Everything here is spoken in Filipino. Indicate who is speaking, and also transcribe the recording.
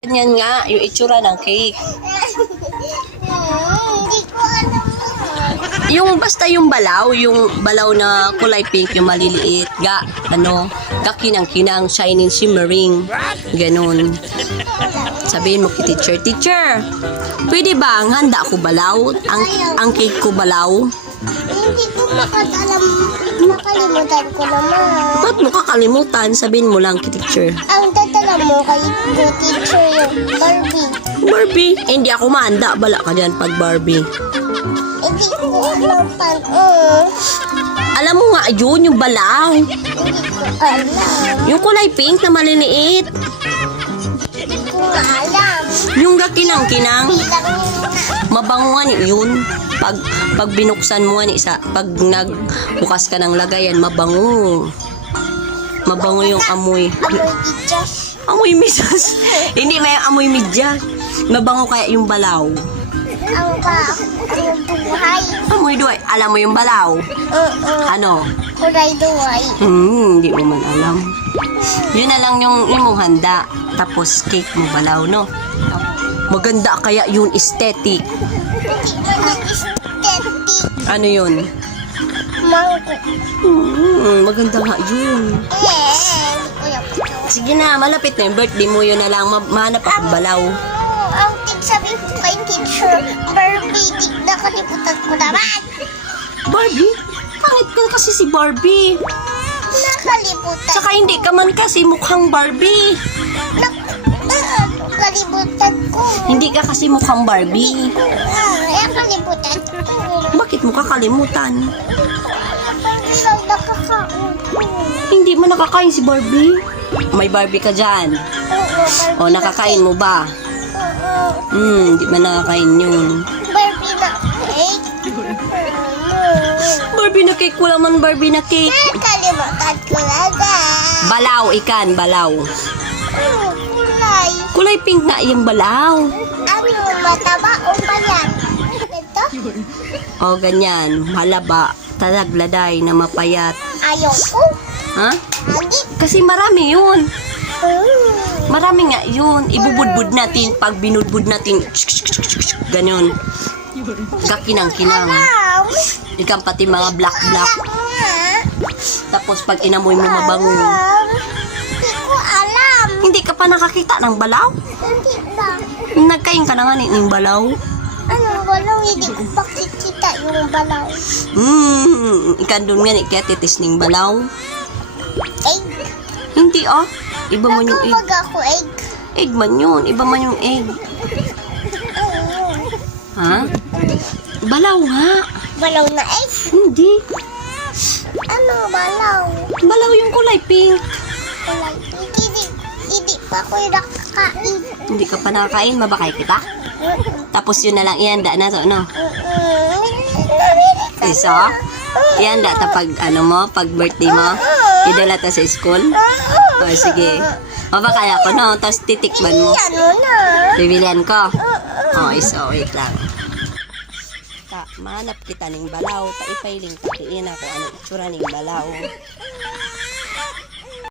Speaker 1: Ganyan nga, yung itsura ng cake.
Speaker 2: Hindi ko alam.
Speaker 1: Yung basta yung balaw, yung balaw na kulay pink, yung maliliit, ga, ano, ga kinang-kinang, shining, shimmering, ganun. Sabihin mo kay teacher, teacher, pwede ba ang handa ko balaw? Ang, ang cake ko balaw?
Speaker 2: Hindi ko makatalam. Nakalimutan ko naman.
Speaker 1: Ba't mo kakalimutan? Sabihin mo lang kay teacher.
Speaker 2: Ang tatala mo kay go teacher yung Barbie.
Speaker 1: Barbie, eh, hindi ako mahanda. Bala ka dyan pag Barbie.
Speaker 2: Hindi ko alam.
Speaker 1: Alam mo nga yun, yung balaw.
Speaker 2: Alam.
Speaker 1: Yung kulay pink na maliliit.
Speaker 2: Alam.
Speaker 1: Yung ga kinang-kinang.
Speaker 2: Bilang.
Speaker 1: Mabango yun. Pag, pag binuksan mo nga isa, pag nagbukas ka ng lagayan, mabango. Mabango yung amoy.
Speaker 2: Amoy teachers.
Speaker 1: Amoy misas. Hindi may amoy midya. Mabango kaya yung balaw.
Speaker 2: Ang ba? Ang buhay.
Speaker 1: Amoy duway. Alam mo yung balaw?
Speaker 2: Oo.
Speaker 1: Ano?
Speaker 2: Kuray duway.
Speaker 1: Hmm, hindi mo man alam. Yun na lang yung imong handa. Tapos cake mo balaw, no? Maganda kaya yun aesthetic.
Speaker 2: Hindi man aesthetic.
Speaker 1: Ano yun?
Speaker 2: Mangko.
Speaker 1: Hmm, maganda nga yun.
Speaker 2: Eh. Kuya ko.
Speaker 1: Sige na, malapit na yung birthday mo yun na lang. Ma- mahanap ako balaw.
Speaker 2: Ang tig sabi ko kay teacher, Barbie, tig nakalimutan ko naman.
Speaker 1: Barbie? Pangit ka kasi si Barbie.
Speaker 2: Nakalimutan.
Speaker 1: Saka hindi ka man kasi mukhang Barbie.
Speaker 2: Nak nakalimutan ko.
Speaker 1: Hindi ka kasi mukhang Barbie.
Speaker 2: Ah, nakalimutan ko.
Speaker 1: Bakit mo kakalimutan?
Speaker 2: Ikaw.
Speaker 1: Hindi mo nakakain si Barbie. May Barbie ka dyan.
Speaker 2: Oo, Barbie.
Speaker 1: O, nakakain mo ba? Hmm, hindi man nakakain yun.
Speaker 2: Barbie na cake.
Speaker 1: Barbie na cake, wala man Barbie na cake.
Speaker 2: Nakalimutan ko laga.
Speaker 1: Balaw, ikan, balaw.
Speaker 2: Ano, kulay.
Speaker 1: Kulay pink na yung balaw.
Speaker 2: Ano, mataba o payat? Ito?
Speaker 1: O, ganyan. Malaba. Talagladay na mapayat.
Speaker 2: Ayaw ko.
Speaker 1: Ha?
Speaker 2: Lagi.
Speaker 1: Kasi marami yun.
Speaker 2: Mm.
Speaker 1: Marami nga yun. Ibubudbud natin. Pag binudbud natin, ganyan. Kakinang-kinang. Ikan pati mga black-black. Tapos pag inamoy mo mabango.
Speaker 2: Alam. Hindi
Speaker 1: ka pa nakakita ng balaw?
Speaker 2: Hindi lang.
Speaker 1: Nagkain ka na nga ng balaw.
Speaker 2: Anong balaw? Hindi ko pakikita yung balaw.
Speaker 1: Hmm, ikan doon nga ni kaya titis ng balaw.
Speaker 2: Egg.
Speaker 1: Hindi ah. Iba man yung egg.
Speaker 2: Nagkabag ako egg.
Speaker 1: Egg man yun. Iba man yung egg. Ha? Balaw nga.
Speaker 2: Balaw na egg?
Speaker 1: Hindi.
Speaker 2: Ano balaw?
Speaker 1: Balaw yung kulay pink.
Speaker 2: Kulay. Hindi, hindi pa ako nakakain.
Speaker 1: Hindi ka pa nakakain, mabakay kita. Tapos yun na lang ihanda na to, no? Isa? Ihanda ta pag ano mo, pag birthday mo. Idala ta sa school. O sige. Mabakay ako, no? Tapos titikman
Speaker 2: mo. Na.
Speaker 1: Bibilihan ko. O, iso, wait lang. Ta, manap kita ning balaw. Ta ipailing tatiin ako ano itsura ning balaw.